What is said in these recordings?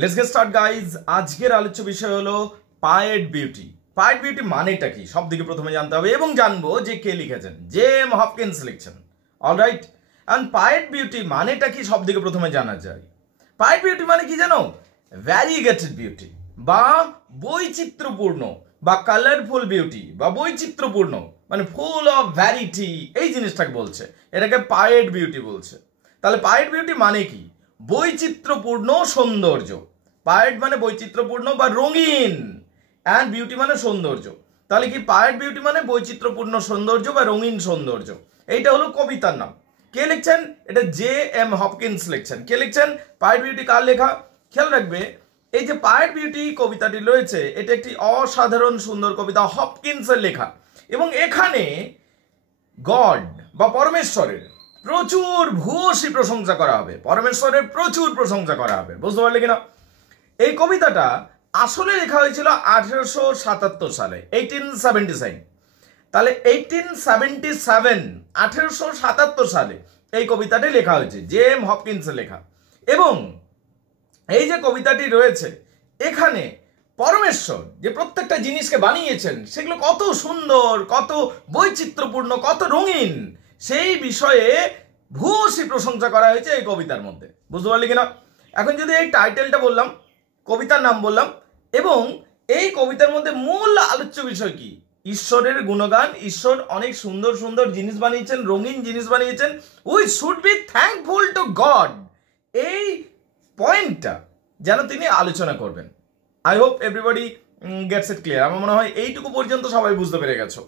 Let's get start guys. আজকের আলোচ্য বিষয় হলো পায়েড বিউটি। পায়েড বিউটি মানেটা কি সব দিকে প্রথমে জানতে হবে এবং জানবো যে কে লিখেছেন। জেম হপকিন্স লিখছেন। অলরাইট, অ্যান্ড পায়েড বিউটি মানেটা কি সব দিকে প্রথমে জানা যায়। পায়েড বিউটি মানে কি জানো? ভ্যারিগেটেড বিউটি বা বৈচিত্র্যপূর্ণ বা কালারফুল বিউটি বা বৈচিত্র্যপূর্ণ, মানে ফুল অফ ভ্যারিটি, এই জিনিসটাকে বলছে, এটাকে পায়েড বিউটি বলছে। তাহলে পায়েড বিউটি মানে কি? বৈচিত্র্যপূর্ণ সৌন্দর্য। পায়েড মানে বৈচিত্র্যপূর্ণ বা রঙিন, অ্যান্ড বিউটি মানে সৌন্দর্য। তাহলে কি পায়েড বিউটি মানে বৈচিত্র্যপূর্ণ সৌন্দর্য বা রঙিন সৌন্দর্য। এইটা হলো কবিতার নাম। কে লিখছেন? এটা জে এম হপকিন্স লিখছেন। কে লিখছেন? পায়েড বিউটি কার লেখা? খেয়াল রাখবে, এই যে পায়েড বিউটি কবিতাটি রয়েছে, এটা একটি অসাধারণ সুন্দর কবিতা, হপকিন্সের লেখা। এবং এখানে গড বা পরমেশ্বরের প্রচুর ভূয়সী প্রশংসা করা হবে, পরমেশ্বরের প্রচুর প্রশংসা করা হবে। বুঝতে পারলে কিনা? এই কবিতাটা আসলে লেখা হয়েছিল 1877 সালে, 1877। তাহলে 1877 সালে এই কবিতাটি লেখা হয়েছে, জে এম হপকিন্সের লেখা। এবং এই যে কবিতাটি রয়েছে, এখানে পরমেশ্বর যে প্রত্যেকটা জিনিসকে বানিয়েছেন সেগুলো কত সুন্দর, কত বৈচিত্র্যপূর্ণ, কত রঙিন, সেই বিষয়ে ভূয়সী প্রশংসা করা হয়েছে এই কবিতার মধ্যে। বুঝতে পারলি কিনা? এখন যদি এই টাইটেলটা বললাম, কবিতার নাম বললাম, এবং এই কবিতার মধ্যে মূল আলোচ্য বিষয় কি? ঈশ্বরের গুণগান। ঈশ্বর অনেক সুন্দর সুন্দর জিনিস বানিয়েছেন, রঙিন জিনিস বানিয়েছেন। We should be thankful to God. এই পয়েন্টটা যেন তিনি আলোচনা করবেন। I hope everybody gets it clear. আমার মনে হয় এইটুকু পর্যন্ত সবাই বুঝতে পেরে গেছো,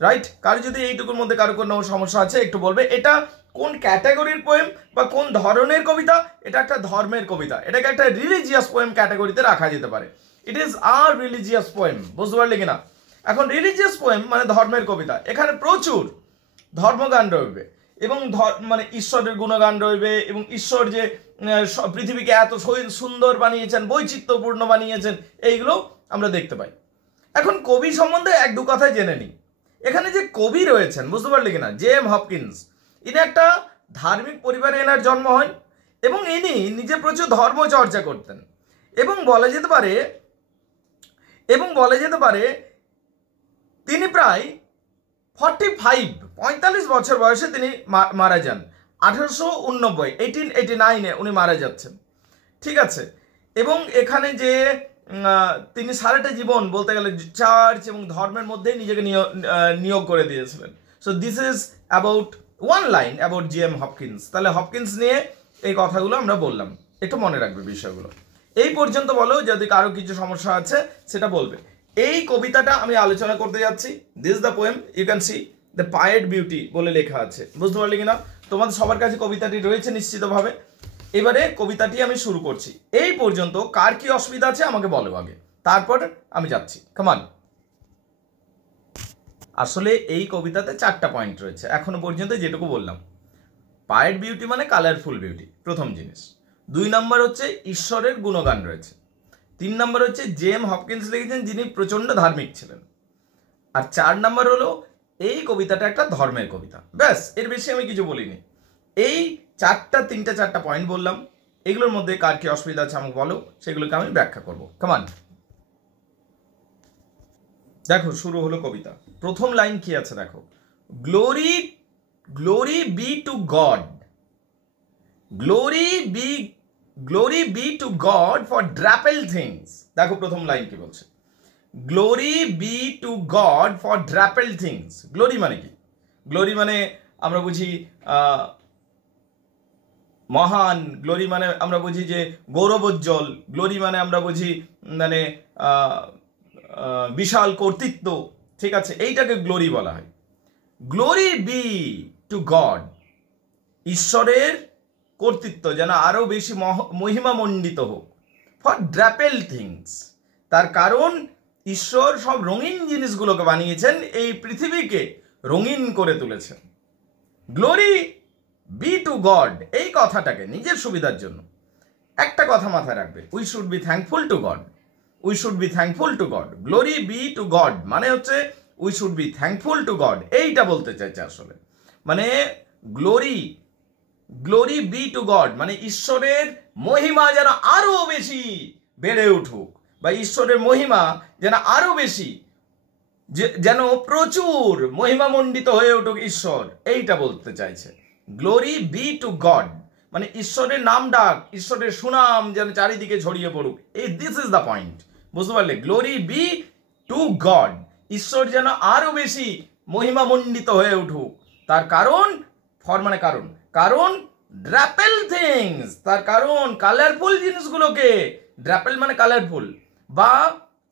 রাইট? কারো যদি এইটুকুর মধ্যে কারো কোনো সমস্যা আছে একটু বলবে। এটা কোন ক্যাটাগরির পোয়েম বা কোন ধরনের কবিতা? এটা একটা ধর্মের কবিতা, এটাকে একটা রিলিজিয়াস পোয়েম ক্যাটাগরিতে রাখা যেতে পারে। It is are religious poem. বুঝতে পারলে কিনা? এখন রিলিজিয়াস পোয়েম মানে ধর্মের কবিতা, এখানে প্রচুর ধর্মগান রইবে এবং মানে ঈশ্বরের গুণগান রইবে, এবং ঈশ্বর যে পৃথিবীকে এত সুন্দর বানিয়েছেন, বৈচিত্র্যপূর্ণ বানিয়েছেন, এইগুলো আমরা দেখতে পাই। এখন কবি সম্বন্ধে এক দু কথায় জেনে নিই। এখানে যে কবি রয়েছেন, বুঝতে পারলে কিনা, জে এম হপকিন্স, ইনি একটা ধার্মিক পরিবারে এনার জন্ম হয় এবং ইনি নিজে প্রচুর ধর্ম চর্চা করতেন। এবং বলা যেতে পারে তিনি প্রায় 45 বছর বয়সে তিনি মারা যান। 1889 উনি মারা যাচ্ছেন, ঠিক আছে? এবং এখানে যে তিনি সারাটা জীবন বলতে গেলে চার্চ এবং ধর্মের মধ্যে নিজেকে নিয়োগ করে দিয়েছিলেন। So this is about one line about G M Hopkins. তাহলে হপকিন্স নিয়ে এই কথাগুলো আমরা বললাম, একটু মনে রাখবে বিষয়গুলো। এই পর্যন্ত বলো, যদি কারো কিছু সমস্যা আছে সেটা বলবে। এই কবিতাটা আমি আলোচনা করতে যাচ্ছি। This the poem, you can see the pied beauty বলে লেখা আছে। বুঝতে পারলে কিনা? তোমাদের সবার কাছে কবিতাটি রয়েছে নিশ্চিতভাবে। এবারে কবিতাটি আমি শুরু করছি। এই পর্যন্ত কার কি অসুবিধা আছে আমাকে বলো আগে, তারপর আমি যাচ্ছি। কামান। আসলে এই কবিতাতে 4টা পয়েন্ট রয়েছে এখনো পর্যন্ত যেটুকু বললাম। পায়েড বিউটি মানে কালারফুল বিউটি, প্রথম জিনিস। 2 নম্বর হচ্ছে ঈশ্বরের গুণগান রয়েছে। 3 নম্বর হচ্ছে জে এম হপকিন্স লিখেছেন, যিনি প্রচণ্ড ধার্মিক ছিলেন। আর 4 নম্বর হলো এই কবিতাটা একটা ধর্মের কবিতা। ব্যাস, এর বেশি আমি কিছু বলিনি। এই 4টা পয়েন্ট বললাম। এগুলোর মধ্যে কার কি অসুবিধা আছে আমাকে বলো, সেগুলোকে আমি ব্যাখ্যা করবো। কামান। দেখো, শুরু হলো কবিতা। প্রথম লাইন কি আছে দেখো, glory be to God, glory be to God for dappled things. দেখো প্রথম লাইন কি বলছে, glory be to God for dappled things. Glory মানে কি? গ্লোরি মানে আমরা বুঝি মহান, গ্লোরি মানে আমরা বুঝি যে গৌরবোজ্জ্বল, গ্লোরি মানে আমরা বুঝি মানে বিশাল কর্তৃত্ব, ঠিক আছে? এইটাকে গ্লোরি বলা হয়। গ্লোরি বি টু গড, ঈশ্বরের কর্তৃত্ব যেন আরো বেশি মহিমামণ্ডিত হোক। ফর ড্রাপেল থিংস, তার কারণ ঈশ্বর সব রঙিন জিনিসগুলোকে বানিয়েছেন, এই পৃথিবীকে রঙিন করে তুলেছেন। গ্লোরি বি টু গড, এই কথাটাকে নিজের সুবিধার জন্য একটা কথা মাথায় রাখবে, we should be thankful to god. We should be thankful to God. Glory be to God মানে হচ্ছে we should be thankful to god, এইটা বলতে চাইছে আসলে। মানে গ্লোরি বি টু গড মানে ঈশ্বরের মহিমা যেন আরো বেশি বেড়ে উঠুক, বা ঈশ্বরের মহিমা যেন আরো বেশি, যেন প্রচুর মহিমামণ্ডিত হয়ে উঠুক ঈশ্বর, এইটা বলতে চাইছে। গ্লোরি বি টু গড, মানে ঈশ্বরের নাম ডাক, ঈশ্বরের সুনাম যেন চারিদিকে ছড়িয়ে পড়ুক, এই দিস ইজ দ্য পয়েন্ট, বুঝতে পারলে? গ্লোরি বি টু গড, ঈশ্বর যেন আরো বেশি মহিমামণ্ডিত হয়ে উঠুক। তার কারণ, ফর মানে কারণ, কারণ ড্রাপেল থিংস, তার কারণ কালারফুল জিনিসগুলোকে, ড্রাপেল মানে কালারফুল বা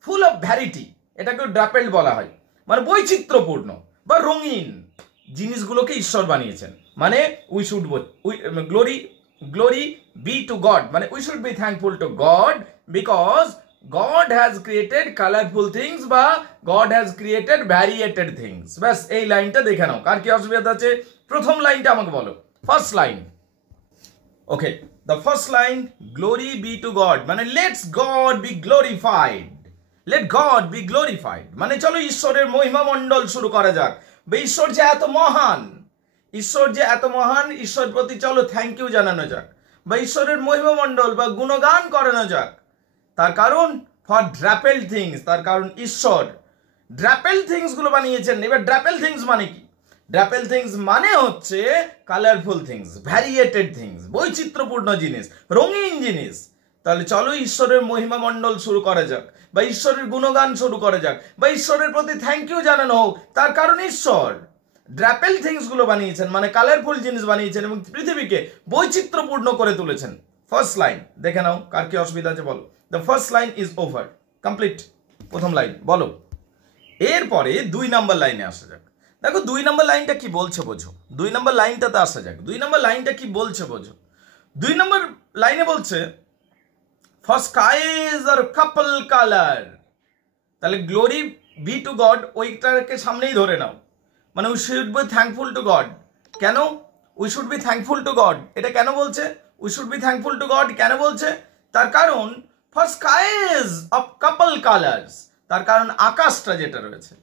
ফুল অফ ভ্যারিটি, এটাকে ড্রাপেল বলা হয়, মানে বৈচিত্র্যপূর্ণ বা রঙিন জিনিসগুলোকে ঈশ্বর বানিয়েছেন। মানে we should glory be to God, মানে we should be thankful to God because God has created colorful things বা God has created variated things। ব্যাস এই লাইনটা দেখে নাও, কার কি অসুবিধা আছে? প্রথম লাইনটা আমাকে বলো, first line. Okay, the first line, glory be to God, মানে let's God be glorified, let God be glorified, মানে চলো ঈশ্বরের মহিমা মণ্ডল শুরু করা যাক। বা ঈশ্বর যে এত মহান, ঈশ্বর যে এত মহান, ঈশ্বর প্রতি চলো থ্যাংক ইউ জানানো যাক, বা ঈশ্বরের মহিমা মণ্ডল বা গুণগান করানো যাক। তার কারণ ফর ড্রাপেল থিংস, তার কারণ ঈশ্বর ড্রাপেল থিংস গুলো বানিয়েছেন। এবার ড্রাপেল থিংস মানে কি? ড্রাপেল থিংস মানে হচ্ছে কালারফুল থিংস, ভ্যারিয়েটেড থিংস, বৈচিত্র্যপূর্ণ জিনিস, রঙিন জিনিস। তাহলে চলো ঈশ্বরের মহিমা মণ্ডল শুরু করা যাক, বা ঈশ্বরের গুণগান শুরু করা যাক, বা ঈশ্বরের প্রতি থ্যাংক ইউ জানানো হোক। তার কারণ ঈশ্বর ড্রাপেল থিংস গুলো বানিয়েছেন, মানে কালারফুল জিনিস বানিয়েছেন এবং পৃথিবীকে বৈচিত্র্যপূর্ণ করে তুলেছেন। ফার্স্ট লাইন দেখে নাও, কার কি অসুবিধা আছে বলো। The first line is over, complete. প্রথম লাইন বলো। এরপরে 2 নম্বর লাইনে আসা যাক। দেখো 2 নম্বর লাইনটা কি বলছে বোঝো। 2 নম্বর লাইনটাতে আসা যাক। 2 নম্বর লাইনটা কি বলছে বোঝো। 2 নম্বর লাইনে বলছে for skies are couple colour. তাহলে গ্লোরি বি টু গড ওইটাকে সামনেই ধরে নাও, মানে we should be thankful to God. কেন we should be thankful to God? এটা কেন বলছে we should be thankful to God? কেন বলছে? তার কারণ for skies of couple colours, তার কারণ আকাশটা যেটা রয়েছে,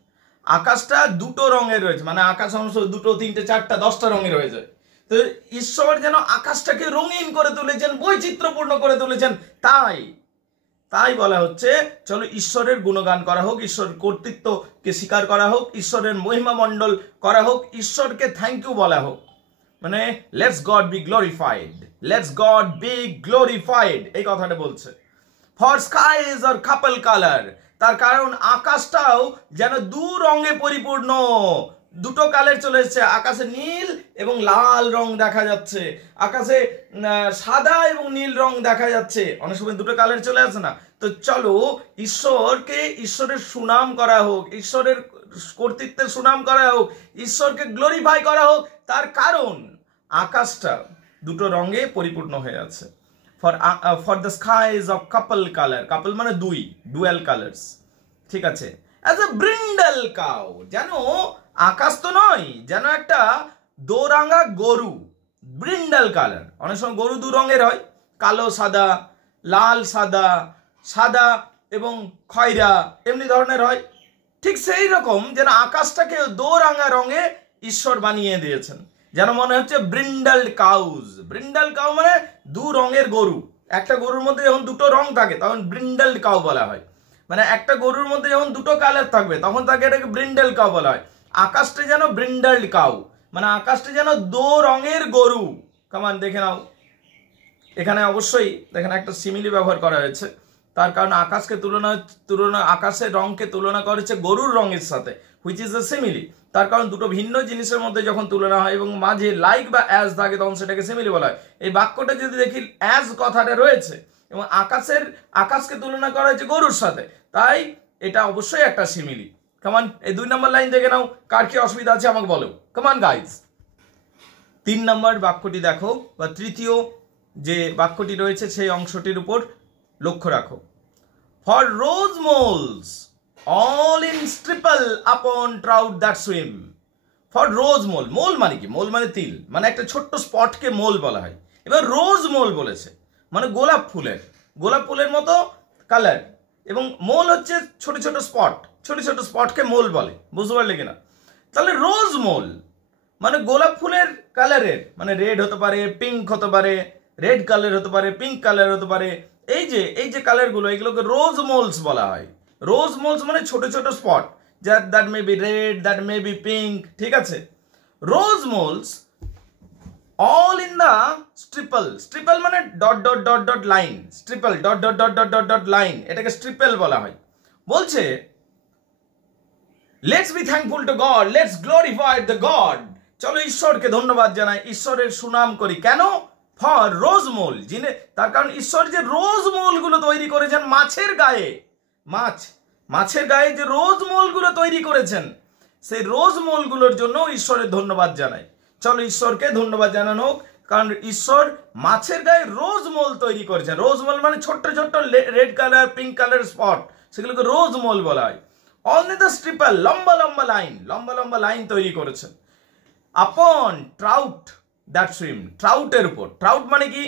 আকাশটা দুটো রঙের রয়েছে, মানে আকাশ অংশ 2, 3, 4, 10টা রঙের হয়ে যায়। তো ঈশ্বর যেন আকাশটাকে রঙিন করে তুলেছেন, বৈচিত্র্যপূর্ণ করে তুলেছেন। তাই বলা হচ্ছে চলো ঈশ্বরের গুণগান করা হোক, ঈশ্বর কর্তৃত্বকে স্বীকার করা হোক, ঈশ্বরের মহিমা মণ্ডল করা হোক, ঈশ্বরকে থ্যাংক ইউ বলা হোক। মানে let's God be glorified, let's God be glorified, এই কথাটা বলছে। For skies are couple colour, তার কারণ আকাশটাও যেন 2 রঙে পরিপূর্ণ, 2টো কালার চলে এসেছে। আকাশে নীল এবং লাল রং দেখা যাচ্ছে, আকাশে সাদা এবং নীল রং দেখা যাচ্ছে। অনেক সময় 2টো কালার চলে আসে না? তো চলো ঈশ্বরকে, ঈশ্বরের সুনাম করা হোক, ঈশ্বরের কর্তৃত্বের সুনাম করা হোক, ঈশ্বরকে গ্লোরিফাই করা হোক। তার কারণ আকাশটা 2টো রঙে পরিপূর্ণ হয়ে আছে। For the skies of couple colour, couple মানে 2, ডুয়াল কালার্স, ঠিক আছে। অ্যাজ এ ব্রিন্ডাল কাউ, যেন আকাশ তো নয়, যেন একটা দোরাঙা গরু, ব্রিন্ডাল কালার। অনেক সময় গরু 2 রঙের হয়, কালো সাদা, লাল সাদা, সাদা এবং খয়রা, এমনি ধরনের হয়। ঠিক সেই রকম যেন আকাশটাকে দোরাঙা রঙে ঈশ্বর বানিয়ে দিয়েছেন, যেন মনে হচ্ছে ব্রিন্ডাল কাউজ। ব্রিন্ডাল কাউ মানে 2 রঙের গরু। একটা গরুর মধ্যে যখন 2টো রং থাকে তখন ব্রিন্ডাল কাউ বলা হয়। মানে একটা গরুর মধ্যে যখন 2টো কালার থাকবে তখন তাকে এটাকে ব্রিন্ডাল কাউ বলা হয়। আকাশটা যেন ব্রিন্ডাল কাউ, মানে আকাশটা যেন 2 রঙের গরু। কামান দেখে নাও, এখানে অবশ্যই দেখেন একটা সিমিলি ব্যবহার করা হয়েছে। তার কারণ আকাশকে আকাশের রঙকে তুলনা করেছে গরুর রঙের সাথে, হুইচ ইজ এ সিমিলি। তার কারণ 2টো ভিন্ন জিনিসের মধ্যে যখন তুলনা হয় এবং মাঝে লাইক বা অ্যাজ থাকে তখন সেটাকে সিমিলি বলা হয়। এই বাক্যটা যদি দেখি অ্যাজ কথাটা রয়েছে এবং আকাশকে তুলনা করা হয়েছে গরুর সাথে, তাই এটা অবশ্যই একটা সিমিলি। কামান এই 2 নম্বর লাইন দেখে নাও, কার কি অসুবিধা আছে আমাকে বলো। কামান গাইজ। 3 নম্বর বাক্যটি দেখো, বা তৃতীয় যে বাক্যটি রয়েছে সেই অংশটির উপর লক্ষ্য রাখো। For rose moles all in stipple upon trout that swim. For rose mole, mole মানে কি? মোল মানে তিল, মানে একটা ছোট্ট স্পটকে মোল বলা হয়। এবার রোজ মোল বলেছে, মানে গোলাপ ফুলের মতো কালার, এবং মোল হচ্ছে ছোট ছোট স্পটকে মোল বলে, বুঝতে পারলে কিনা? তাহলে রোজ মোল মানে গোলাপ ফুলের কালারের, মানে রেড হতে পারে, পিঙ্ক হতে পারে, রেড কালার হতে পারে, পিঙ্ক কালার হতে পারে। এই যে কালারগুলো এগুলোকে রোজ মোলস বলা হয়। রোজ মোলস মানে ছোট ছোট spot, that may be red, that may be pink, ঠিক আছে। Rose moles all in the stipple মানে dot dot dot dot line, stipple dot dot dot dot dot dot line, এটাকে স্ট্রিপল বলা হয়। বলছে let's be thankful to God, let's glorify the God, চলো ঈশ্বরকে ধন্যবাদ জানাই, ঈশ্বরের সুনাম করি। কেন? ফর রোজ মোল, যিনি, তার কারণ ঈশ্বর যে রোজ মোলগুলো তৈরি করেছেন মাছের গায়ে, মাছের গায়ে যে রোজ মোলগুলো তৈরি করেছেন, সেই রোজ মোলগুলোর জন্য ঈশ্বরের ধন্যবাদ জানাই। চলো ঈশ্বরকে ধন্যবাদ জানানো হোক, কারণ ঈশ্বর মাছের গায়ে রোজ মোল তৈরি করেছেন। রোজ মোল মানে ছোট্ট ছোট্ট red colour, pink colour spot, সেগুলোকে রোজ মোল বলা হয়। অনলি দ্য স্ট্রিপল, লম্বা লম্বা লাইন তৈরি করেছেন। আপন ট্রাউট দ্যাট সুইম, ট্রাউটের উপর। ট্রাউট মানে কি?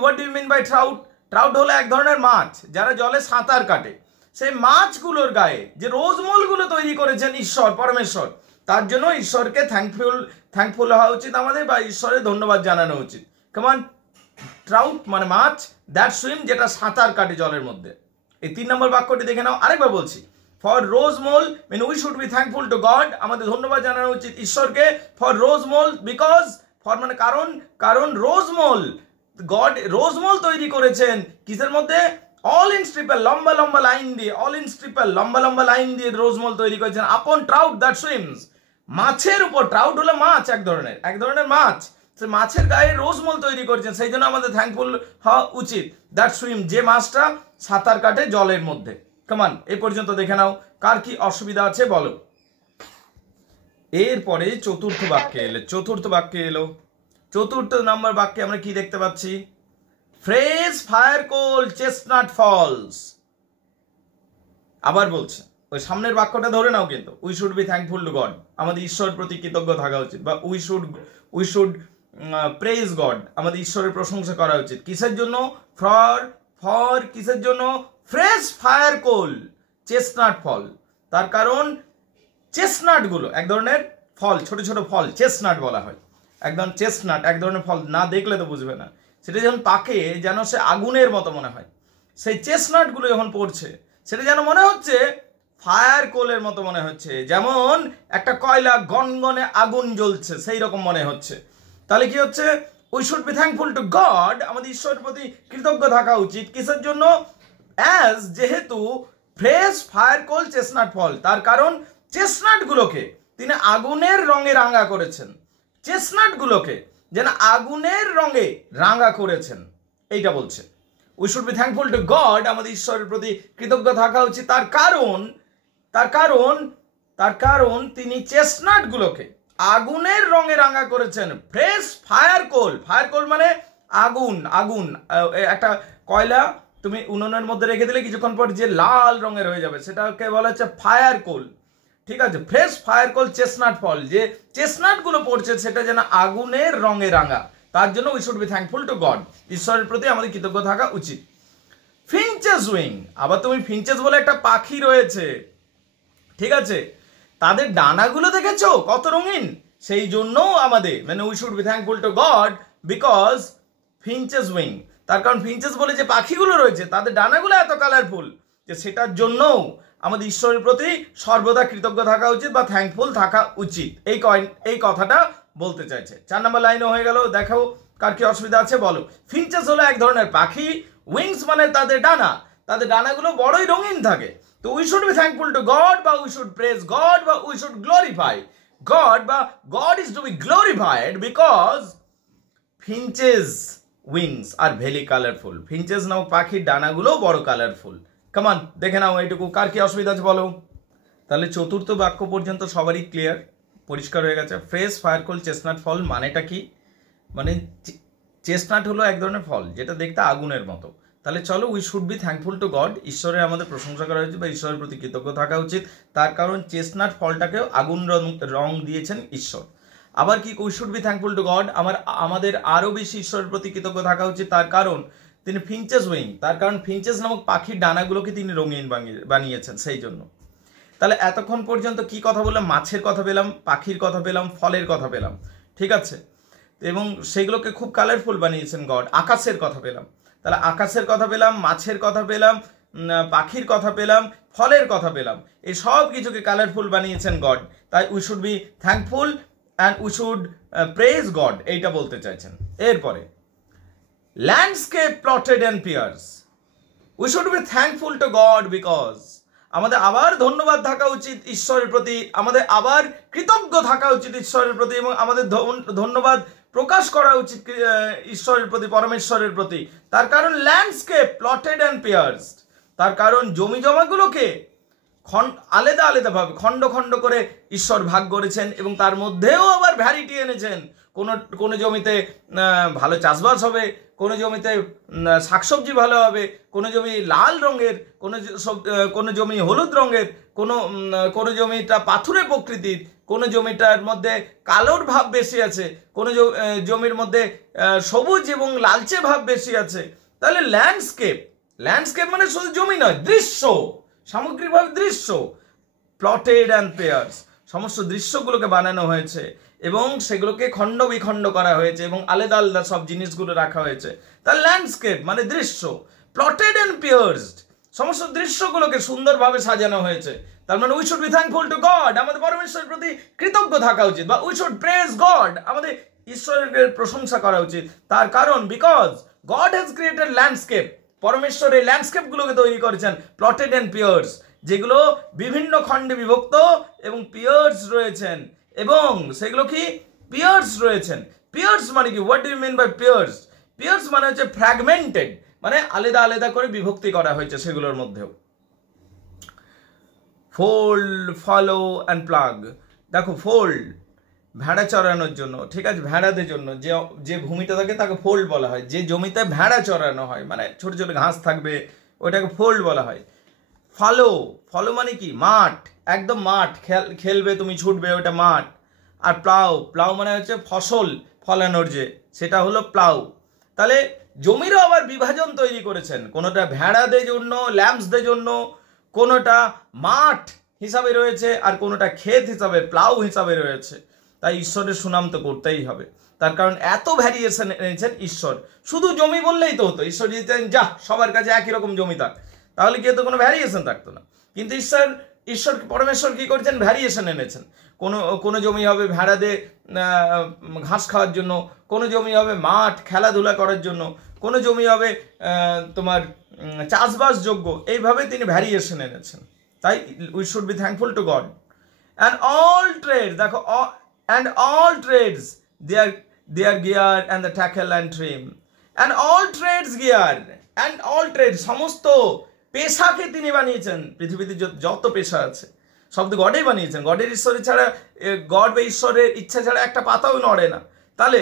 What do you mean by trout? Trout হলো এক ধরনের মাছ যারা জলে সাঁতার কাটে। সেই মাছগুলোর গায়ে যে রোজমলগুলো তৈরি করেছেন ঈশ্বর, পরমেশ্বর, তার জন্য ঈশ্বরকে থ্যাঙ্কফুল হওয়া উচিত আমাদের, বা ঈশ্বরের ধন্যবাদ জানানো উচিত। কেমন? ট্রাউট মানে মাছ, দ্যাট সুইম যেটা সাঁতার কাটে জলের মধ্যে। এই 3 নম্বর বাক্যটি দেখে নাও, আরেকবার বলছি। For rose mole mean we should be thankful to God, আমাদের ধন্যবাদ জানানো উচিত ঈশ্বরকে। For rose mole because, for মানে কারণ রোজ মোল, গড রোজ মোল তৈরি করেছেন কিসের মধ্যে? অল ইন স্ট্রিপল, লম্বা লাইন দিয়ে, অল ইন স্ট্রিপল লম্বা লাইন দিয়ে রোজ মোল তৈরি করেছেন। আপন ট্রাউট দ্যাট সুইমস, মাছের উপর। ট্রাউট হলো মাছ, এক ধরনের মাছ, সে মাছের গায়ে রোজ মোল তৈরি করেছেন, সেই জন্য আমাদের থ্যাঙ্কফুল হওয়া উচিত। দ্যাট সুইম, যে মাছটা সাঁতার কাটে জলের মধ্যে। কমান, এই পর্যন্ত দেখে নাও, কার কি অসুবিধা আছে বলো। এরপরে চতুর্থ বাক্যে এলো। চতুর্থ নম্বর বাক্যে আমরা কি দেখতে পাচ্ছি? ফ্রেশ ফায়ার কোল চেস্টনাট ফলস। আবার বলছে, ওই সামনের বাক্যটা ধরে নাও কিন্তু, we should be thankful to God, আমাদের ঈশ্বরের প্রতি কৃতজ্ঞ থাকা উচিত, বা উই শুড প্রেজ গড, আমাদের ঈশ্বরের প্রশংসা করা উচিত। কিসের জন্য? ফর কিসের জন্য? ফ্রেশ ফায়ার কোল চেস্টনাট ফল, তার কারণ চেস্টনাট গুলো এক ধরনের ফল, ছোট ছোট ফল, চেস্টনাট বলা হয়। একদম চেস্টনাট এক ধরনের ফল, না দেখলে তো বুঝবে না। সেটা যখন পাকে যেন সে আগুনের মতো মনে হয়। সেই চেস্টনাট গুলো যখন পড়ছে, সেটা যেন মনে হচ্ছে ফায়ার কোলের মতো মনে হচ্ছে, যেমন একটা কয়লা গনগনে আগুন জ্বলছে, সেই রকম মনে হচ্ছে। তাহলে কি হচ্ছে? We should be thankful to God, আমাদের ঈশ্বরের প্রতি কৃতজ্ঞ থাকা উচিত। কিসের জন্য? অ্যাজ, যেহেতু ফ্রেশ ফায়ার কোল চেস্টনাট ফল, তার কারণ চেস্টনাট গুলোকে তিনি আগুনের রঙে রাঙা করেছেন। চেস্টনাট গুলোকে যেন আগুনের রঙে রাঙা করেছেন, এইটা বলছে। We should be thankful to God, আমাদের ঈশ্বরের প্রতি কৃতজ্ঞ থাকা উচিত। তার কারণ তিনি চেস্টনাট গুলোকে আগুনের রঙে রাঙা করেছেন। ফ্রেশ ফায়ার কোল মানে আগুন, একটা কয়লা তুমি উনুনের মধ্যে রেখে দিলে কিছুক্ষণ পর যে লাল রঙের হয়ে যাবে, সেটাকে বলা হচ্ছে ফায়ার কোল, ঠিক আছে। ফ্রেশ ফায়ার কোল চেস্টনাট ফল, যে চেস্টনাট গুলো পড়ছে সেটা যেন আগুনের রঙে রাঙা, তার জন্য we should be thankful to god, ঈশ্বরের প্রতি আমাদের কৃতজ্ঞ থাকা উচিত। ফিঞ্চেস উইং, আবার তুমি ফিঞ্চেস বলে একটা পাখি রয়েছে, ঠিক আছে, তাদের ডানাগুলো দেখেছো কত রঙিন, সেই জন্য আমাদের মানে we should be thankful to God because finches wing, তার কারণ ফিঞ্চেস বলে যে পাখিগুলো রয়েছে তাদের ডানাগুলো এত কালারফুল, যে সেটার জন্য আমাদের ঈশ্বরের প্রতি সর্বদা কৃতজ্ঞ থাকা উচিত বা থ্যাঙ্কফুল থাকা উচিত। এই কথাটা বলতে চাইছে। 4 নম্বর লাইনও হয়ে গেল। দেখো কার কি অসুবিধা আছে বলো। ফিঞ্চেস হলো এক ধরনের পাখি, উইংস মানে তাদের ডানাগুলো বড়ই রঙিন থাকে। তো we should be thankful to God, বা উই শুড প্রেজ গড, বা উই শুড গ্লোরিফাই গড, বা God is to be glorified because finches wings are very colourful. Finches নামক পাখির ডানাগুলো বড় কালারফুল। কামান, দেখে নাও এইটুকু, কার কি অসুবিধা আছে বলো। তাহলে চতুর্থ বাক্য পর্যন্ত সবারই ক্লিয়ার, পরিষ্কার হয়ে গেছে। ফ্রেশ ফায়ার কোল চেস্টনাট ফল মানেটা কি? মানে চেস্টনাট হলো এক ধরনের ফল যেটা দেখতে আগুনের মতো। তাহলে চলো, we should be thankful to god, ঈশ্বরের আমাদের প্রশংসা করা উচিত বা ঈশ্বরের প্রতি কৃতজ্ঞ থাকা উচিত, তার কারণ চেস্টনাট ফলটাকেও আগুন রং দিয়েছেন ঈশ্বর। আবার কি, we should be thankful to God, আমাদের আরো বেশি ঈশ্বরের প্রতি কৃতজ্ঞ থাকা উচিত, তার কারণ তিনি ফিঞ্চেস উইং, তার কারণ ফিঞ্চেস নামক পাখির ডানাগুলোকে তিনি রঙিন বানিয়েছেন, সেই জন্য। তাহলে এতক্ষণ পর্যন্ত কি কথা বললাম? মাছের কথা পেলাম, পাখির কথা পেলাম, ফলের কথা পেলাম, ঠিক আছে। এবং সেগুলোকে খুব কালারফুল বানিয়েছেন গড। আকাশের কথা পেলাম, তাহলে আকাশের কথা পেলাম, মাছের কথা পেলাম, পাখির কথা পেলাম, ফলের কথা পেলাম, এই সব কিছুকে কালারফুল বানিয়েছেন গড। তাই we should be thankful and we should praise God, এইটা বলতে চাইছেন। এরপরে landscape plotted and pierce, we should be thankful to God because, আমাদের আবার ধন্যবাদ থাকা উচিত ঈশ্বরের প্রতি, আমাদের আবার কৃতজ্ঞ থাকা উচিত ঈশ্বরের প্রতি, এবং আমাদের ধন্যবাদ প্রকাশ করা উচিত ঈশ্বরের প্রতি, পরমেশ্বরের প্রতি। তার কারণ ল্যান্ডস্কেপ প্লটেড অ্যান্ড পিয়ার্স, তার কারণ জমি জমাগুলোকে আলাদা আলাদাভাবে খণ্ড খণ্ড করে ঈশ্বর ভাগ করেছেন, এবং তার মধ্যেও আবার ভ্যারিটি এনেছেন। কোনো জমিতে ভালো চাষবাস হবে, কোনো জমিতে শাকসবজি ভালো হবে, কোনো জমি লাল রঙের, কোনো জমি হলুদ রঙের, কোনো জমিটা পাথুরে প্রকৃতির, কোনো জমিটার মধ্যে কালোর ভাব বেশি আছে, কোনো জমির মধ্যে সবুজ এবং লালচে ভাব বেশি আছে। তাহলে ল্যান্ডস্কেপ মানে শুধু জমি নয়, দৃশ্য, সামগ্রিকভাবে দৃশ্য। প্লটেড অ্যান্ড পেয়ার্স, সমস্ত দৃশ্যগুলোকে বানানো হয়েছে এবং সেগুলোকে খণ্ড বিখণ্ড করা হয়েছে এবং আলাদা আলাদা সব জিনিসগুলো রাখা হয়েছে। তার ল্যান্ডস্কেপ মানে দৃশ্য, প্লটেড অ্যান্ড পিয়ার্সড, সমস্ত দৃশ্যগুলোকে সুন্দরভাবে সাজানো হয়েছে। তার মানে we should be thankful to God, আমাদের পরমেশ্বরের প্রতি কৃতজ্ঞ থাকা উচিত, বা উই শুড প্রেজ গড, আমাদের ঈশ্বরের প্রশংসা করা উচিত। তার কারণ because god has created landscape, পরমেশ্বর এই ল্যান্ডস্কেপগুলোকে তৈরি করেছেন প্লটেড অ্যান্ড পিয়ার্স, যেগুলো বিভিন্ন খণ্ডে বিভক্ত এবং পিয়ার্স রয়েছেন, এবং সেগুলো কি পিয়ার্স রয়েছেন। পিয়ার্স মানে কি, what do you mean by pierce? Pierce মানে হচ্ছে ফ্র্যাগমেন্টেড, মানে আলাদা আলাদা করে বিভক্তি করা হয়েছে সেগুলোর মধ্যেও। ফোল্ড, ফলো অ্যান্ড প্লাগ, দেখো ফোল্ড ভেড়া চড়ানোর জন্য, ঠিক আছে, ভেড়াদের জন্য যে ভূমিটা থাকে তাকে ফোল্ড বলা হয়। যে জমিতে ভেড়া চড়ানো হয়, মানে ছোট ছোট ঘাস থাকবে, ওটাকে ফোল্ড বলা হয়। ফলো মানে কি, মাঠ, একদম মাঠ, খেলবে তুমি, ছুটবে, ওটা মাঠ। আর প্লাউ মানে হচ্ছে ফসল ফলানোর যে, সেটা হলো প্লাউ। তাহলে জমিরও আবার বিভাজন তৈরি করেছেন, কোনোটা ভেড়াদের জন্য, ল্যাম্পসদের জন্য, কোনোটা মাঠ হিসাবে রয়েছে, আর কোনোটা ক্ষেত হিসাবে, প্লাউ হিসাবে রয়েছে। তাই ঈশ্বরের সুনাম তো করতেই হবে, তার কারণ এত ভ্যারিয়েশন এনেছেন ঈশ্বর। শুধু জমি বললেই তো হতো, ঈশ্বর যদি যা সবার কাছে একই রকম জমি থাক, তাহলে কি তো কোনো ভ্যারিয়েশন থাকতো না। কিন্তু ঈশ্বর পরমেশ্বর কি করেছেন, ভ্যারিয়েশন এনেছেন। কোনো জমি হবে ভেড়াদের ঘাস খাওয়ার জন্য, কোনো জমি হবে মাঠ খেলাধুলা করার জন্য, কোনো জমি হবে তোমার চাষবাস যোগ্য, এইভাবে তিনি ভ্যারিয়েশন এনেছেন। তাই we should be thankful to God. And all trade, দেখো, and all trades their gear and the tackle and trim, and all trades gear and all trade, সমস্ত পেশাকে তিনি বানিয়েছেন। পৃথিবীতে যত পেশা আছে সব তো গডই বানিয়েছেন। গডের ঈশ্বরের ছাড়া, গড বা ঈশ্বরের ইচ্ছা ছাড়া একটা পাতাও নড়ে না। তাহলে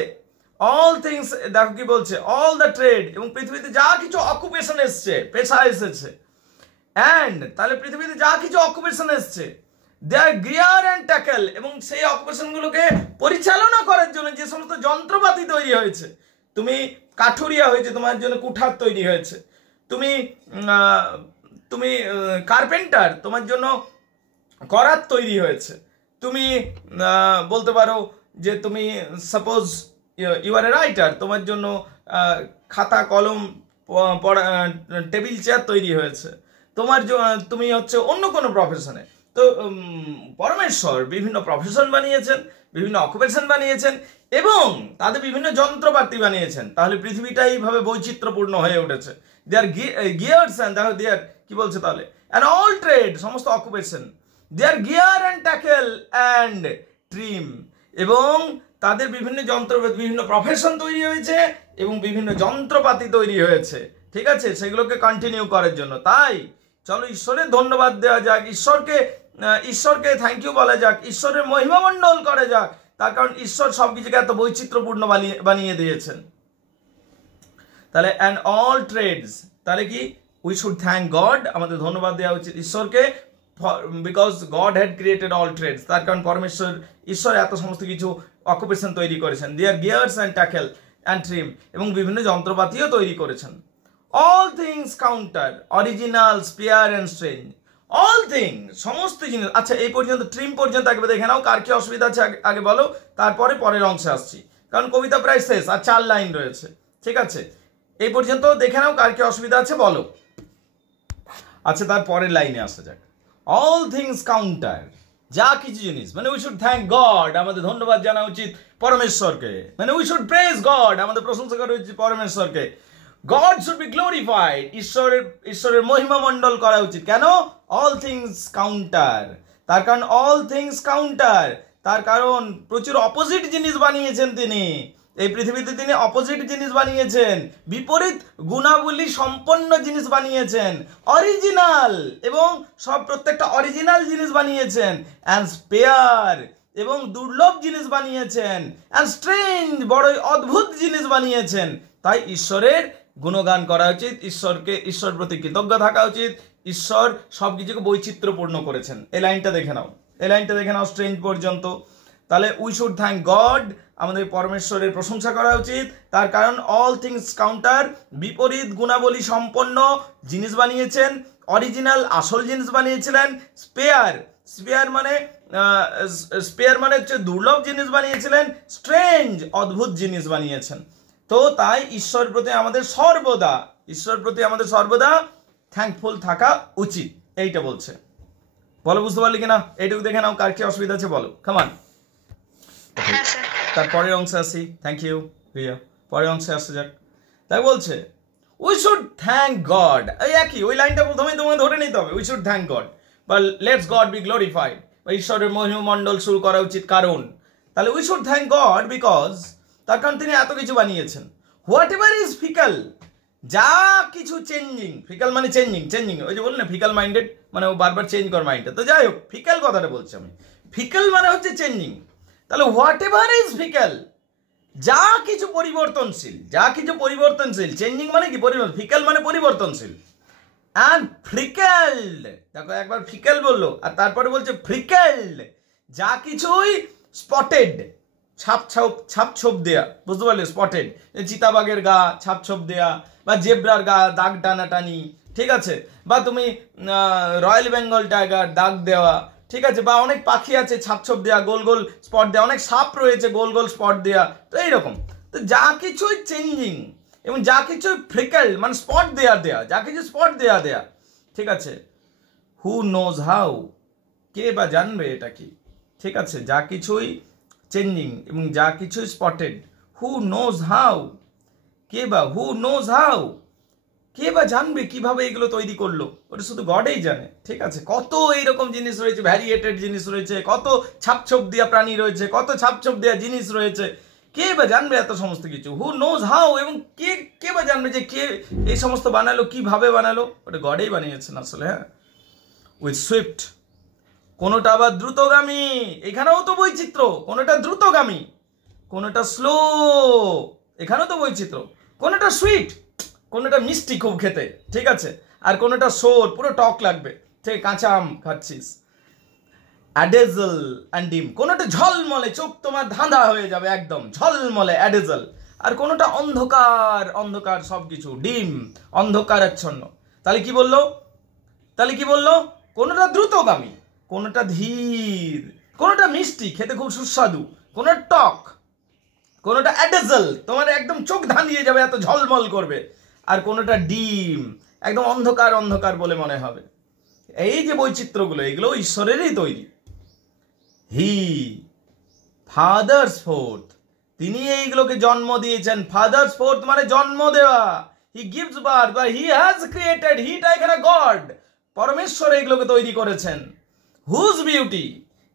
অল থিংস, দেখো কি বলছে, অল দ্য ট্রেড, এবং পৃথিবীতে যা কিছু অকুপেশন এসছে, পেশা এসেছে, অ্যান্ড তাহলে পৃথিবীতে যা কিছু অকুপেশন এসছে, দেয়ার গিয়ার অ্যান্ড ট্যাকেল, এবং সেই অকুপেশনগুলোকে পরিচালনা করার জন্য যে সমস্ত যন্ত্রপাতি তৈরি হয়েছে। তুমি কাঠুরিয়া হয়েছে, তোমার জন্য কুঠার তৈরি হয়েছে। তুমি কার্পেন্টার, তোমার জন্য করাত তৈরি হয়েছে। তুমি বলতে পারো যে তুমি suppose you are a writer, তোমার জন্য খাতা কলম টেবিল চেয়ার তৈরি হয়েছে। তুমি হচ্ছে অন্য কোনো প্রফেশনে। তো পরমেশ্বর বিভিন্ন প্রফেশন বানিয়েছেন, বিভিন্ন অকুপেশন বানিয়েছেন, এবং তাদের বিভিন্ন যন্ত্রপাতি বানিয়েছেন। তাহলে পৃথিবীটা এইভাবে বৈচিত্র্যপূর্ণ হয়ে উঠেছে। দেয়ার গিয়ার্স অ্যান্ড, দেখো দেয়ার কি বলছে তাহলে, অ্যান্ড অল ট্রেড, সমস্ত occupation, their gear and tackle and trim, এবং তাদের বিভিন্ন যন্ত্রপাতি, বিভিন্ন প্রফেশন তৈরি হয়েছে এবং বিভিন্ন যন্ত্রপাতি তৈরি হয়েছে, ঠিক আছে, সেগুলোকে কন্টিনিউ করার জন্য। তাই চলো ঈশ্বরের ধন্যবাদ দেওয়া যাক, ঈশ্বরকে থ্যাংক ইউ বলা যাক, ঈশ্বরের মহিমামণ্ডল করা যাক, তার কারণ ঈশ্বর সবকিছুকে এত বৈচিত্র্যপূর্ণ বানিয়ে দিয়েছেন। তাহলে অ্যান্ড অল ট্রেডস, তাহলে কি উই শুড থ্যাংক গড, আমাদের ধন্যবাদ দেওয়া উচিত ঈশ্বরকে, because God had created all trades, তার কারণ ঈশ্বর এত সমস্ত কিছু অকুপেশন তৈরি করেছেন। Their gears and tackle and trim, এবং বিভিন্ন যন্ত্রপাতিও তৈরি করেছেন। All things counter, original, spare and strange, all things, সমস্ত জিনিস। আচ্ছা, এই পর্যন্ত ট্রিম পর্যন্ত একবার দেখে নাও, কার কি অসুবিধা আছে আগে বলো, তারপরে পরের অংশে আসছি। কারণ কবিতা প্রায় শেষ, আর 4 লাইন রয়েছে। ঠিক আছে, এই পর্যন্ত দেখে নাও, কার কি অসুবিধা আছে বলো। আচ্ছা, তার পরের লাইনে আসা যাক। অল থিংস কাউন্টার, যা কিছু জিনিস, মানে উই শুড থ্যাংক গড, আমাদের ধন্যবাদ জানা উচিত পরমেশ্বরকে, মানে উই শুড প্রেজ গড, আমাদের প্রশংসা করা উচিত পরমেশ্বরকে। গড শুড বি গ্লোরিফাইড, ঈশ্বরের মহিমা মণ্ডল করা উচিত। কেন? অল থিংস কাউন্টার, তার কারণ অল থিংস কাউন্টার, তার কারণ প্রচুর অপোজিট জিনিস বানিয়েছেন তিনি। এই পৃথিবীতে তিনি অপোজিট জিনিস বানিয়েছেন, বিপরীত গুণাবলী সম্পন্ন জিনিস বানিয়েছেন, অরিজিনাল, এবং সব প্রত্যেকটা অরিজিনাল জিনিস বানিয়েছেন, অ্যান্ড স্পেয়ার, এবং দুর্লভ জিনিস বানিয়েছেন, অ্যান্ড স্ট্রেঞ্জ, বড়ই অদ্ভুত জিনিস বানিয়েছেন। তাই ঈশ্বরের গুণগান করা উচিত, ঈশ্বর প্রতি কৃতজ্ঞ থাকা উচিত। ঈশ্বর সব কিছুকে বৈচিত্র্যপূর্ণ করেছেন। এই লাইনটা দেখে নাও, এই লাইনটা দেখে নাও স্ট্রেঞ্জ পর্যন্ত। তাহলে উই শুড থ্যাংক গড, আমাদের পরমেশ্বরের প্রশংসা করা উচিত, তার কারণ অল থিংস কাউন্টার, বিপরীত গুণাবলী সম্পন্ন জিনিস বানিয়েছেন, অরিজিনাল, আসল জিনিস বানিয়েছিলেন, স্পেয়ার মানে হচ্ছে দুর্লভ জিনিস বানিয়েছিলেন, স্ট্রেঞ্জ, অদ্ভুত জিনিস বানিয়েছেন। তো তাই ঈশ্বরের প্রতি আমাদের সর্বদা থ্যাঙ্কফুল থাকা উচিত, এইটা বলছে। বলো, বুঝতে পারলি কিনা? এইটুকু দেখে নাও, কার কি অসুবিধা আছে বলো, কামান। তার পরের অংশে আসি। থ্যাংক ইউ প্রিয়া, পরের অংশে আসা যাক। তাই বলছে উই শুড থ্যাংক গড, এই একই, ওই লাইনটা প্রথমেই তোমাকে ধরে নিতে হবে। উই শুড থ্যাংক গড বা লেটস গড বি গ্লোরিফাইড, বা ঈশ্বরের মহিমমণ্ডল শুরু করা উচিত। কারণ তাহলে we should thank god because, তার কারণ তিনি এত কিছু বানিয়েছেন। হোয়াট এভার ইজ ফিকাল, যা কিছু চেঞ্জিং, ফিকাল মানে চেঞ্জিং, ওই যে বলি না ফিকাল মাইন্ডেড, মানে ও বারবার চেঞ্জ কর মাইন্ডটা। তো যাই হোক, ফিকাল কথাটা বলছি আমি, ফিকাল মানে হচ্ছে চেঞ্জিং। তাহলে হোয়াট এভার ইজ ফিকাল, যা কিছু পরিবর্তনশীল, চেঞ্জিং মানে কি পরিবর্তন, ফিকাল মানে পরিবর্তনশীল। অ্যান্ড ফ্রিকেলড, দেখো একবার ফিকেল বললো আর তারপরে বলছে ফ্রিকেলড, যা কিছুই স্পটেড, ছাপ দেয়া, বুঝতে পারলে? স্পটেড, চিতাবাঘের গা ছাপ দেয়া, বা জেব্রার গা দাগ টানাটানি, ঠিক আছে, বা তুমি রয়্যাল বেঙ্গল টাইগার দাগ দেওয়া, ঠিক আছে, বা অনেক পাখি আছে ছাপ দেয়া, গোল গোল স্পট দেওয়া, অনেক সাপ রয়েছে গোল গোল স্পট দেওয়া। তো এইরকম, তো যা কিছুই চেঞ্জিং এবং যা কিছু ফ্রিকেল মানে স্পট দেয়া, যা কিছু স্পট দেয়া, ঠিক আছে। হু নোজ হাউ, কে বা জানবে এটা কি, ঠিক আছে। যা কিছুই চেঞ্জিং এবং যা কিছুই স্পটেড, হু নোজ হাউ, কে বা জানবে কিভাবে এগুলো তৈরি করলো, ওটা শুধু গডেই জানে, ঠিক আছে। কত এইরকম জিনিস রয়েছে, ভ্যারিয়েটেড জিনিস রয়েছে, কত ছাপ দেওয়া প্রাণী রয়েছে, কত ছাপ দেওয়া জিনিস রয়েছে, কে বা জানবে এত সমস্ত কিছু। হু নোজ হাউ, এবং কে বা জানবে যে কে এই সমস্ত বানালো, কিভাবে বানালো, ওটা গডেই বানিয়েছেন আসলে। হ্যাঁ, উইথ সুইফট, কোনোটা আবার দ্রুতগামী, এখানেও তো বৈচিত্র্য, কোনোটা দ্রুতগামী, কোনোটা স্লো, এখানেও তো বৈচিত্র্য, কোনোটা সুইট, কোনোটা মিষ্টি খুব খেতে, ঠিক আছে, আর কোনোটা সোর, পুরো টক লাগবে, ঠিক, কাঁচা আম খাচ্ছিস। অ্যাডেজল অ্যান্ড ডিম, কোনোটা ঝলমলে, চোখ তোমার ধাঁধা হয়ে যাবে একদম ঝলমলে, অ্যাডেজল, আর কোনোটা অন্ধকার সবকিছু, ডিম, অন্ধকারাচ্ছন্ন। তাহলে কি বললো? কোনোটা দ্রুতগামী, কোনোটা ধীর, কোনোটা মিষ্টি খেতে খুব সুস্বাদু, কোনোটা টক, কোনোটা অ্যাডেজল তোমার একদম চোখ ধাঁধিয়ে যাবে, এত ঝলমল করবে, আর কোনোটা ডিম, একদম অন্ধকার বলে মনে হবে। এই যে বৈচিত্র্যগুলো, এগুলো ঈশ্বরেরই তৈরি। হি ফাদার্স ফোর্থ, তিনি এইগুলোকে জন্ম দিয়েছেন। ফাদার্স ফোর্থ মানে জন্ম দেওয়া। হি গিভস বার্থ বা হি হ্যাজ ক্রিয়েটেড, হিটা এখানে গড, পরমেশ্বর এইগুলোকে তৈরি করেছেন। হুজ বিউটি,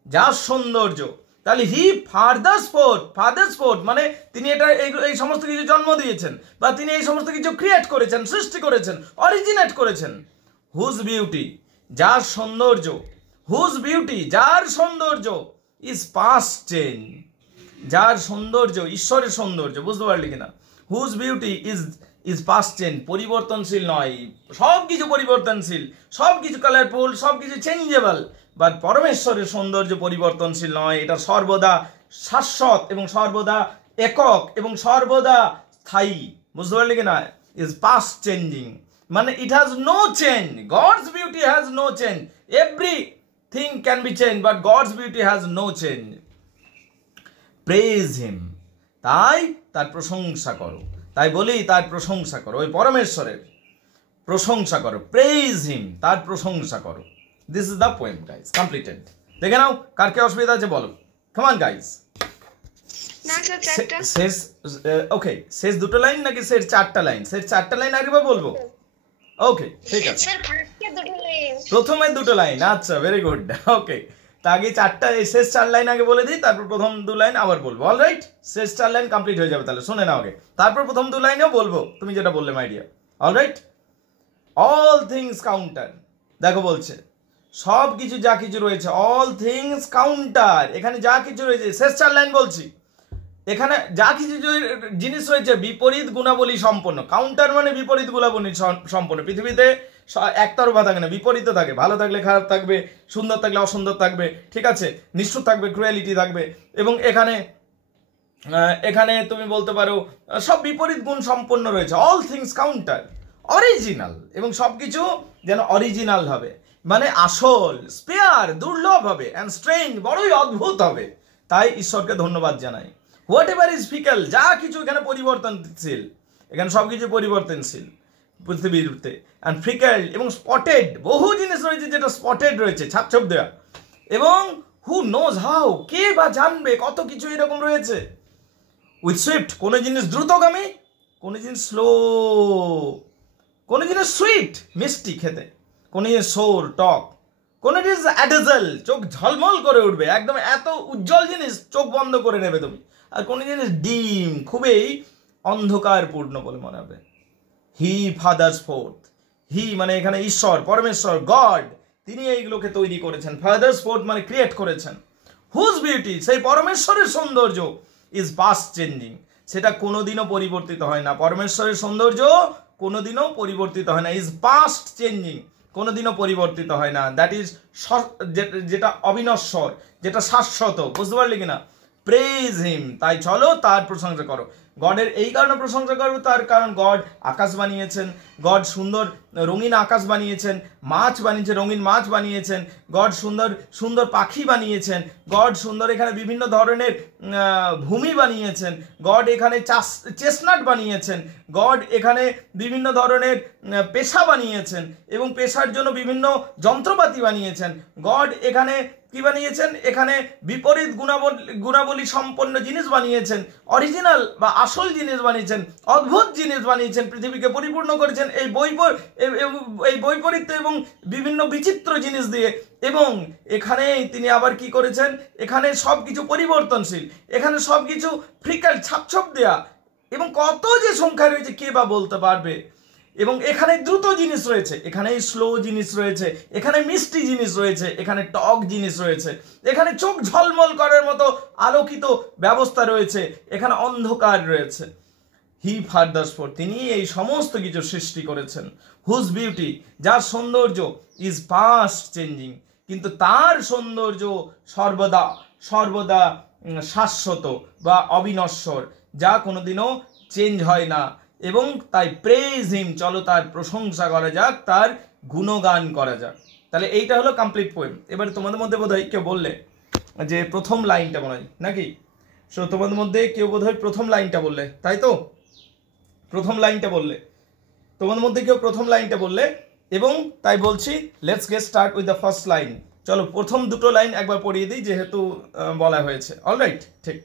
যার সৌন্দর্য। তাহলে হি ফাদার্স ফোর্থ মানে তিনি এই সমস্ত কিছু জন্ম দিয়েছেন, বা তিনি এই সমস্ত কিছু ক্রিয়েট করেছেন, সৃষ্টি করেছেন, অরিজিনেট করেছেন। হুজ বিউটি, যার সৌন্দর্য, ইজ পাস্ট চেঞ্জ, যার সৌন্দর্য, ঈশ্বরের সৌন্দর্য, বুঝতে পারলি কিনা? Whose beauty is past change, পরিবর্তনশীল নয়, সব কিছু পরিবর্তনশীল, সব কিছু কালারফুল, সব কিছু চেঞ্জেবল, বাট পরমেশ্বরের সৌন্দর্য পরিবর্তনশীল নয়, এটা সর্বদা শাশ্বত এবং সর্বদা একক এবং সর্বদা স্থায়ী, বুঝতে পারলি কিনা? ইজ পাস্ট চেঞ্জিং মানে it has no change. God's beauty has no change, everything can be change, but God's beauty has no change. Praise him, তাই তার প্রশংসা করো। তাই বলি তার প্রশংসা করো, ওই পরমেশ্বরের প্রশংসা করো, প্রেইজ হিম, তার প্রশংসা করো। This is the poem guys, completed. দেখে নাও কার কি অসুবিধা আছে বলো, কাম অন গাইজ। শেষ ওকে, শেষ দুটো লাইন নাকি শেষ চারটা লাইন? শেষ চারটা লাইন আরেকবার বলবো? ওকে ঠিক আছে, প্রথমে দুটো লাইন, আচ্ছা ভেরি গুড। ওকে, তা আগে চারটা, শেষ চার লাইন আগে বলে দিই, তারপর প্রথম দু লাইন আবার বলবো। অলরাইট, শেষ চার লাইন কমপ্লিট হয়ে যাবে, তাহলে শুনে নাও আগে, তারপর প্রথম দু লাইনেও বলবো তুমি যেটা বললে my dear. Alright, all things counter, দেখো বলছে সব কিছু যা কিছু রয়েছে, অল থিংস কাউন্টার, এখানে যা কিছু রয়েছে, শেষ চার লাইন বলছি, এখানে যা কিছু জিনিস রয়েছে বিপরীত গুণাবলী সম্পন্ন। কাউন্টার মানে বিপরীত গুণাবলী সম্পন্ন। পৃথিবীতে একতরফা থাকে না, বিপরীত থাকে, ভালো থাকলে খারাপ থাকবে, সুন্দর থাকলে অসুন্দর থাকবে, ঠিক আছে, নিষ্ঠুর থাকবে, ক্রুয়েলিটি থাকবে, এবং এখানে তুমি বলতে পারো সব বিপরীত গুণ সম্পন্ন রয়েছে। অল থিংস কাউন্টার, অরিজিনাল, এবং সব কিছু যেন অরিজিনাল হবে, মানে আসল, স্পেয়ার, দুর্লভ হবে, অ্যান্ড স্ট্রেঞ্জ, বড়ই অদ্ভুত হবে। তাই ঈশ্বরকে ধন্যবাদ জানাই। হোয়াট এভার ইজ ফিকেল, যা কিছু এখানে পরিবর্তনশীল, এখানে সব কিছু পরিবর্তনশীল পৃথিবীতে, অ্যান্ড ফিকেল এবং স্পটেড, বহু জিনিস রয়েছে যেটা স্পটেড রয়েছে, ছাপছপ দেওয়া, এবং হু নোজ হাউ, কে বা জানবে, কত কিছু এরকম রয়েছে। উইথ সুইফট, কোনো জিনিস দ্রুতগামী, কোনো জিনিস স্লো, কোনো জিনিস সুইট, মিষ্টি খেতে, কোনো জিনিস সোর, টক, কোনো জিনিস অ্যাডেজেল, চোখ ঝলমল করে উঠবে, একদম এত উজ্জ্বল জিনিস চোখ বন্ধ করে নেবে তুমি, আর কোনো জিনিস ডিম, খুবই অন্ধকারপূর্ণ বলে মনে হবে। হি ফাদার্স ফোর্থ, হি মানে এখানে ঈশ্বর, পরমেশ্বর, গড, তিনি এইগুলোকে তৈরি করেছেন। ফাদার্স ফোর্থ মানে ক্রিয়েট করেছেন। হুজ বিউটি, সেই পরমেশ্বরের সৌন্দর্য, ইজ পাস্ট চেঞ্জিং, সেটা কোনোদিনও পরিবর্তিত হয় না। পরমেশ্বরের সৌন্দর্য কোনোদিনও পরিবর্তিত হয় না। ইজ পাস্ট চেঞ্জিং, কোনোদিনও পরিবর্তিত হয় না। দ্যাট ইজ, যেটা অবিনশ্বর, যেটা শাশ্বত, বুঝতে পারলি কিনা? প্রেজ হিম, তাই চলো তার প্রশংসা করো। গডের এই কারণে প্রশংসা করো, তার কারণ গড আকাশ বানিয়েছেন, গড সুন্দর রঙিন আকাশ বানিয়েছেন, মাছ বানিয়েছেন, রঙিন মাছ বানিয়েছেন, গড সুন্দর সুন্দর পাখি বানিয়েছেন, গড সুন্দর এখানে বিভিন্ন ধরনের ভূমি বানিয়েছেন, গড এখানে চেস্টনাট বানিয়েছেন, গড এখানে বিভিন্ন ধরনের পেশা বানিয়েছেন, এবং পেশার জন্য বিভিন্ন যন্ত্রপাতি বানিয়েছেন। গড এখানে কি বানিয়েছেন? এখানে বিপরীত গুণাবলী সম্পন্ন জিনিস বানিয়েছেন, অরিজিনাল বা আসল জিনিস বানিয়েছেন, অদ্ভুত জিনিস বানিয়েছেন, পৃথিবীকে পরিপূর্ণ করেছেন এই বৈপরীত্য এবং বিভিন্ন বিচিত্র জিনিস দিয়ে। এবং এখানে তিনি আবার কি করেছেন? এখানে সব কিছু পরিবর্তনশীল, এখানে সব কিছু ফ্রিক্যাল, ছাপছপ দেয়া, এবং কত যে সংখ্যা রয়েছে কে বা বলতে পারবে। এবং এখানে দ্রুত জিনিস রয়েছে, এখানে স্লো জিনিস রয়েছে, এখানে মিষ্টি জিনিস রয়েছে, এখানে টক জিনিস রয়েছে, এখানে চোখ ঝলমল করার মতো আলোকিত ব্যবস্থা রয়েছে, এখানে অন্ধকার রয়েছে। হি ফাদার্স ফোর, তিনি এই সমস্ত কিছু সৃষ্টি করেছেন। হুজ বিউটি, যার সৌন্দর্য, ইজ পাস্ট চেঞ্জিং, কিন্তু তার সৌন্দর্য সর্বদা সর্বদা শাশ্বত বা অবিনশ্বর, যা কোনোদিনও চেঞ্জ হয় না। এবং তাই প্রেজ হিম, চলো তার প্রশংসা করা যাক, তার গুণগান করা যাক। তাহলে এইটা হলো কমপ্লিট পোয়েম। এবারে তোমাদের মধ্যে বোধহয় কেউ বললে যে প্রথম লাইনটা মনে হয় নাকি? সো তোমাদের মধ্যে কেউ বোধহয় প্রথম লাইনটা বললে, তাই তো? প্রথম লাইনটা বললে, তোমাদের মধ্যে কেউ প্রথম লাইনটা বললে, এবং তাই বলছি let's get start with the first line. চলো প্রথম দুটো লাইন একবার পড়িয়ে দিই, যেহেতু বলা হয়েছে। অলরাইট, ঠিক।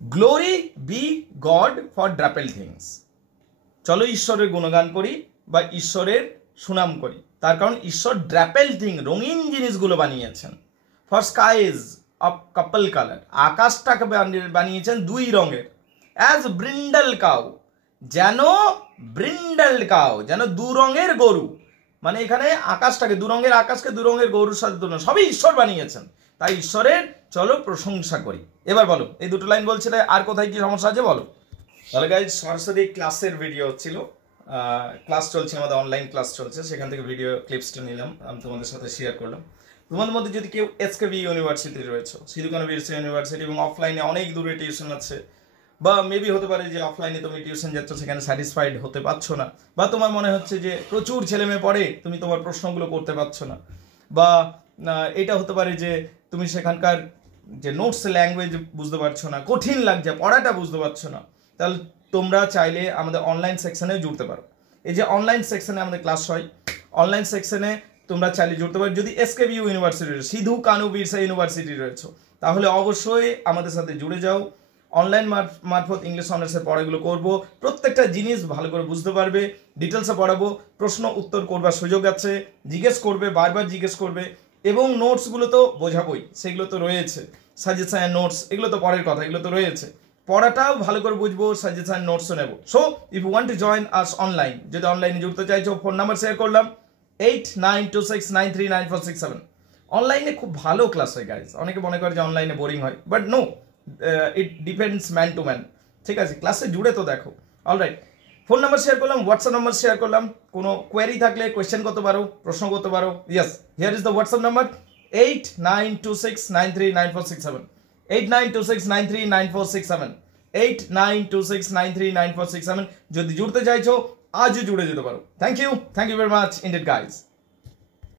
Glory be God for dappled things, চলো ঈশ্বরের গুণগান করি বা ঈশ্বরের সুনাম করি, তার কারণ ঈশ্বর ড্রাপেল থিং, রঙিন জিনিসগুলো বানিয়েছেন। For skies of couple colour, আকাশটাকে বানিয়েছেন দুই রঙের। অ্যাজ ব্রিন্ডাল কাউ, যেন ব্রিন্ডাল কাউ, যেন দু রঙের গরু, মানে এখানে আকাশটাকে, দু রঙের আকাশকে দু রঙের গরুর সাথে তুলনা, সবই ঈশ্বর বানিয়েছেন, তাই ঈশ্বরের চলো প্রশংসা করি। এবার বলো, এই দুটো লাইন বলছিলে, আর কোথায় কি সমস্যা আছে বলো। তাহলে গাইজ সরাসরি ক্লাসের ভিডিও হচ্ছিল, ক্লাস চলছে আমাদের, অনলাইন ক্লাস চলছে, সেখান থেকে ভিডিও ক্লিপসটা নিলাম, আমি তোমাদের সাথে শেয়ার করলাম। তোমাদের মধ্যে যদি কেউ এসকেবি ইউনিভার্সিটি রয়েছে, সিধু-কানু বিরসা ইউনিভার্সিটি, এবং অফলাইনে অনেক দূরে টিউশন আছে, বা মেবি হতে পারে যে অফলাইনে তুমি টিউশন যাচ্ছ, সেখানে স্যাটিসফাইড হতে পারছো না, বা তোমার মনে হচ্ছে যে প্রচুর ছেলে মেয়ে পড়ে, তুমি তোমার প্রশ্নগুলো করতে পারছো না, বা এটা হতে পারে যে তুমি সেখানকার যে নোটস ল্যাঙ্গুয়েজ বুঝতে পারছো না, কঠিন লাগছে, পড়াটা বুঝতে পারছো না, তাহলে তোমরা চাইলে আমাদের অনলাইন সেকশনেও জুড়তে পারো। এই যে অনলাইন সেকশনে আমাদের ক্লাস হয়, অনলাইন সেকশনে তোমরা চাইলে জুড়তে পারো। যদি এসকেবিইউ ইউনিভার্সিটি রয়েছে, সিধু কানু বিরসা ইউনিভার্সিটি রয়েছে, তাহলে অবশ্যই আমাদের সাথে জুড়ে যাও। অনলাইন মারফত ইংলিশ অনার্সের পড়াগুলো করব, প্রত্যেকটা জিনিস ভালো করে বুঝতে পারবে, ডিটেলসে পড়াবো, প্রশ্ন উত্তর করবার সুযোগ আছে, জিজ্ঞেস করবে, বারবার জিজ্ঞেস করবে, এবং নোটসগুলো তো বোঝাবোই, সেগুলো তো রয়েছে, সাজেশন নোটস, এগুলো তো পরের কথা, এগুলো তো রয়েছে, পড়াটাও ভালো করে বুঝবো, সাজেশন নোটসও নেবো। So if you want to join us online, যদি অনলাইনে জুড়তে চাইছো, ফোন নাম্বার শেয়ার করলাম 8926939467। অনলাইনে খুব ভালো ক্লাস হয় গাইজ। অনেকে মনে করে যে অনলাইনে বোরিং হয়, but no, it depends man to man. ঠিক আছে, ক্লাসে জুড়ে তো দেখো। অলরাইট, ফোন নাম্বার শেয়ার করলাম, হোয়াটসঅ্যাপ নাম্বার শেয়ার করলাম, কোনো কোয়েরি থাকলে কোয়েশ্চেন করতে পারো, প্রশ্ন করতে পারো। Yes, here is the WhatsApp number 8926939467, 8926939467, 8926939467। যদি জুড়তে চাইছো আজও জুড়ে যেতে পারো। Thank you very much indeed guys.